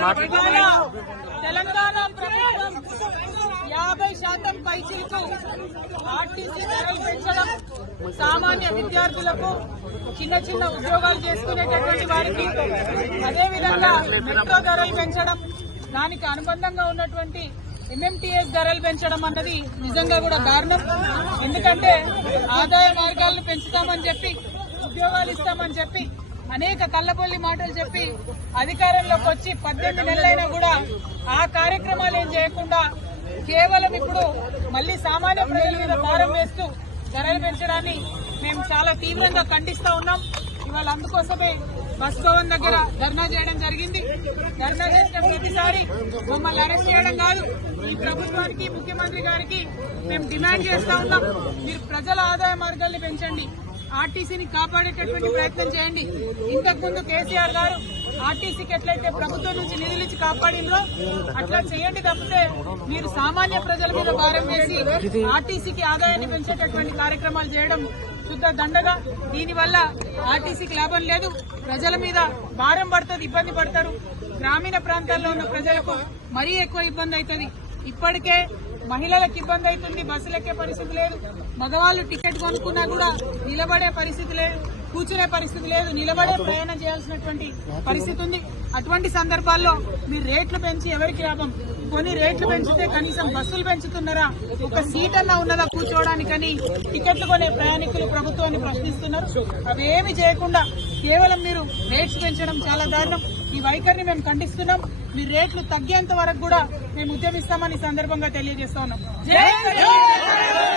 తెలంగాణ ప్రభుత్వం 50% పైచిలకు ఆర్టీసీ ధరలు పెంచడం, సామాన్య విద్యార్థులకు చిన్న చిన్న ఉద్యోగాలు చేసుకునేటటువంటి వారికి, అదేవిధంగా మెట్రో ధరలు పెంచడం, దానికి అనుబంధంగా ఉన్నటువంటి ఎంఎంటీఎస్ ధరలు పెంచడం అన్నది నిజంగా కూడా దారుణం. ఎందుకంటే ఆదాయ మార్గాలను పెంచుతామని చెప్పి, ఉద్యోగాలు ఇస్తామని చెప్పి, అనేక కళ్ళబొల్లి మాటలు చెప్పి అధికారంలోకి వచ్చి 18 నెలలైనా కూడా ఆ కార్యక్రమాలు ఏం చేయకుండా కేవలం ఇప్పుడు మళ్లీ సామాన్య ప్రజల మీద భారం వేస్తూ ధరలు పెంచడాన్ని మేము చాలా తీవ్రంగా ఖండిస్తా ఉన్నాం. ఇవాళ అందుకోసమే బస్ భవన్ దగ్గర ధర్నా చేయడం జరిగింది. ధర్నా చేసిన ప్రతిసారి మమ్మల్ని అరెస్ట్ చేయడం కాదు, ఈ ప్రభుత్వానికి, ముఖ్యమంత్రి గారికి మేము డిమాండ్ చేస్తా ఉన్నాం, మీరు ప్రజల ఆదాయ మార్గాల్ని పెంచండి, ఆర్టీసీని కాపాడేటటువంటి ప్రయత్నం చేయండి. ఇంతకుముందు కేసీఆర్ గారు ఆర్టీసీకి ఎట్లయితే ప్రభుత్వం నుంచి నిధులు ఇచ్చి కాపాడిందో అట్లా చేయండి తప్పితే మీరు సామాన్య ప్రజల మీద భారం వేసి ఆర్టీసీకి ఆదాయాన్ని పెంచేటటువంటి కార్యక్రమాలు చేయడం శుద్ధ దండగా. దీనివల్ల ఆర్టీసీకి లాభం లేదు, ప్రజల మీద భారం పడుతుంది, ఇబ్బంది పడతారు. గ్రామీణ ప్రాంతాల్లో ఉన్న ప్రజలకు మరీ ఎక్కువ ఇబ్బంది అవుతుంది. ఇప్పటికే మహిళలకు ఇబ్బంది అవుతుంది, బస్సులు ఎక్కే పరిస్థితి లేదు, మగవాళ్లు టికెట్ కొనుక్కున్నా కూడా నిలబడే పరిస్థితి లేదు, కూర్చునే పరిస్థితి లేదు, నిలబడే ప్రయాణం చేయాల్సినటువంటి పరిస్థితి ఉంది. అటువంటి సందర్భాల్లో మీరు రేట్లు పెంచి ఎవరికి లాభం? కొన్ని రేట్లు పెంచితే కనీసం బస్సులు పెంచుతున్నారా? ఒక సీట్ అన్నా ఉన్నదా కూర్చోవడానికని టికెట్లు కొనే ప్రయాణికులు ప్రభుత్వాన్ని ప్రశ్నిస్తున్నారు. అవేమి చేయకుండా కేవలం మీరు రేట్స్ పెంచడం చాలా దారుణం. ఈ వైఖరిని మేము ఖండిస్తున్నాం. మీ రేట్లు తగ్గేంత వరకు కూడా మేము ఉద్యమిస్తామని సందర్భంగా తెలియజేస్తా ఉన్నాం.